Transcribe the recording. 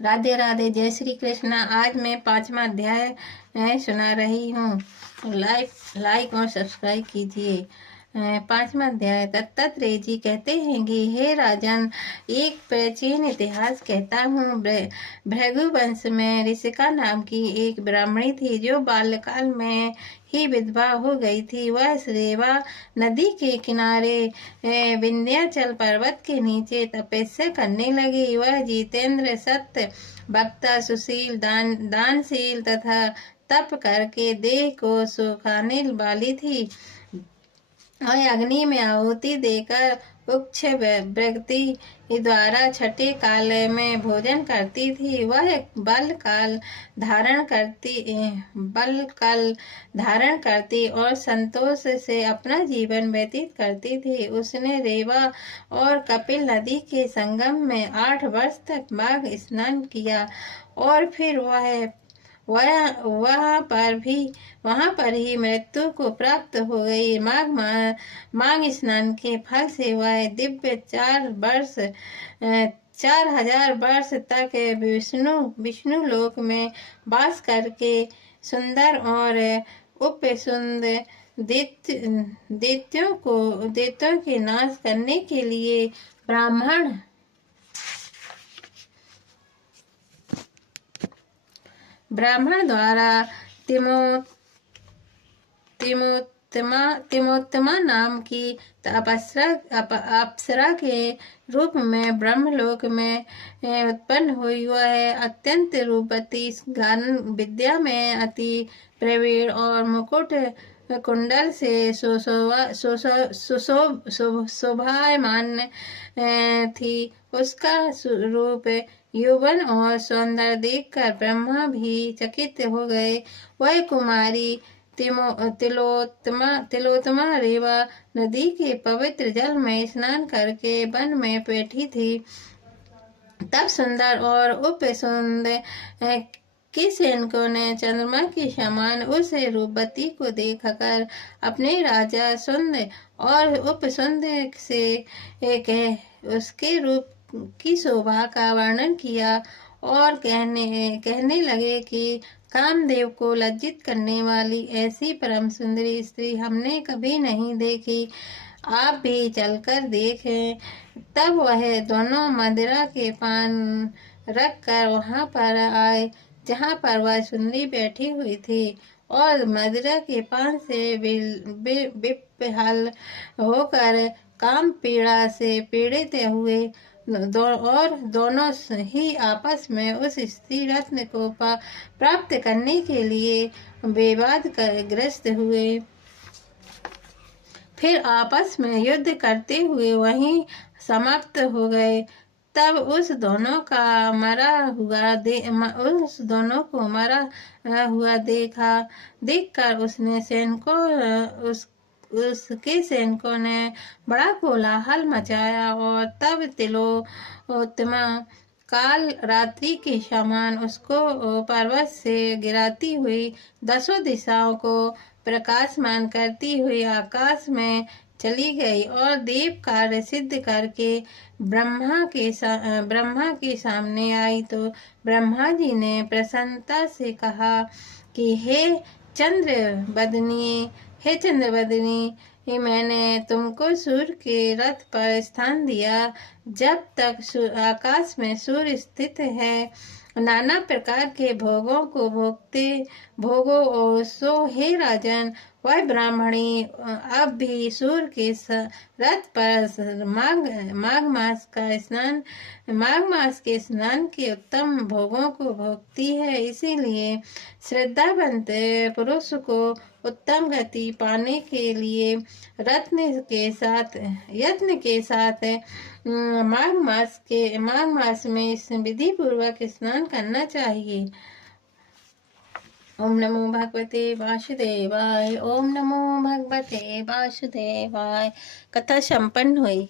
राधे राधे, जय श्री कृष्णा। आज मैं 5वां अध्याय सुना रही हूँ। लाइक और सब्सक्राइब कीजिए। 5वां अध्याय। दत्तात्रेय जी कहते हैं कि हे राजन, एक प्राचीन इतिहास कहता हूँ। भृगुवंश में ऋषिका नाम की एक ब्राह्मणी थी जो बाल्यकाल में ही विधवा हो गई थी। वह रेवा नदी के किनारे विंध्याचल पर्वत के नीचे तपस्या करने लगी। वह जितेंद्र, सत्य, वक्ता, सुशील, दानशील तथा तप करके देह को सुखाने वाली थी। वह अग्नि में आहुति देकर उच्च व्यक्ति द्वारा छठे काल में भोजन करती थी। वह बल काल धारण करती और संतोष से अपना जीवन व्यतीत करती थी। उसने रेवा और कपिल नदी के संगम में 8 वर्ष तक माघ स्नान किया और फिर वहाँ पर ही मृत्यु को प्राप्त हो गई। माघ स्नान के फल से वह दिव्य 4000 वर्ष तक विष्णु लोक में वास करके सुंदर और उपसुंदर दैत्यों के नाश करने के लिए ब्राह्मण द्वारा तिमोत्तमा नाम की अप्सरा के रूप में ब्रह्मलोक में उत्पन्न हुई। वह अत्यंत रूपवती, गान विद्या में अति प्रवीण और मुकुट कुंडल से शोभायमान थी। उसका रूप, यौवन और सौंदर्य देखकर ब्रह्मा भी चकित हो गए। वह कुमारी तिलोत्तमा रेवा नदी के पवित्र जल में स्नान करके वन में बैठी थी। तब सुंदर और उपसुंदर के सैनिकों ने चंद्रमा के समान उस रूपवती को देखकर अपने राजा सुंदर और उपसुंदर से उसके रूप की शोभा का वर्णन किया और कहने लगे कि कामदेव को लज्जित करने वाली ऐसी परम सुंदरी स्त्री हमने कभी नहीं देखी। आप भी चलकर देखें। तब वह दोनों मदिरा के पान रखकर वहां पर आए जहां पर वह सुंदरी बैठी हुई थी और मदिरा के पान से विह्वल होकर काम पीड़ा से पीड़ित हुए और दोनों ही आपस में उस स्त्री रत्न को प्राप्त करने के लिए विवाद ग्रस्त हुए। फिर आपस में युद्ध करते हुए वहीं समाप्त हो गए। तब उस दोनों को मरा हुआ देखकर उसके सैनिकों ने बड़ा कोलाहल मचाया और तब तिलोत्तमा काल रात्रि के समान उसको पर्वत से गिराती हुई 10 दिशाओं को प्रकाशमान करती हुई आकाश में चली गई और देव कार्य सिद्ध करके ब्रह्मा के सामने आई। तो ब्रह्मा जी ने प्रसन्नता से कहा कि हे चंद्रवदनी, मैंने तुमको सूर्य के रथ पर स्थान दिया। जब तक आकाश में सूर्य स्थित है, नाना प्रकार के भोगों को भोगो। सो हे राजन, वह ब्राह्मणी अब भी सूर्य के रथ पर माघ मास के स्नान के उत्तम भोगों को भोगती है। इसीलिए श्रद्धावंत पुरुष को उत्तम गति पाने के लिए यत्न के साथ माघ मास में विधि पूर्वक स्नान करना चाहिए। ओम नमो भगवते वासुदेवाय। ओम नमो भगवते वासुदेवाय। कथा संपन्न हुई।